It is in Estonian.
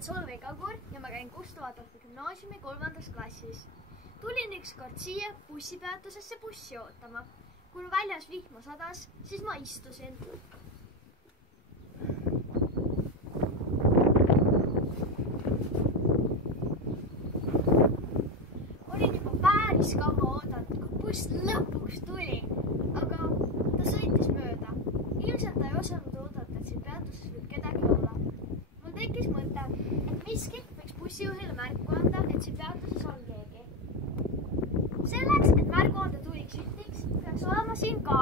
olen Solveig Agur ja ma käin Gustav Adolfi gümnaasiumi 3. klassis. Tulin ükskord siia bussipeatusesse bussi ootama. Kuna väljas vihma sadas, siis ma istusin. Olin juba päris kaua oodanud, kui buss lõpuks tuli, aga ta sõitis mööda. Ilmselt ta ei osanud oodata, et siin peatuses võib kedagi olla. Mul tekkis mõte, et miski võiks bussijuhile märku anda, et siin peatuses on keegi. Selleks, et märgu anda tuliks ütiks, peaks olema siin ka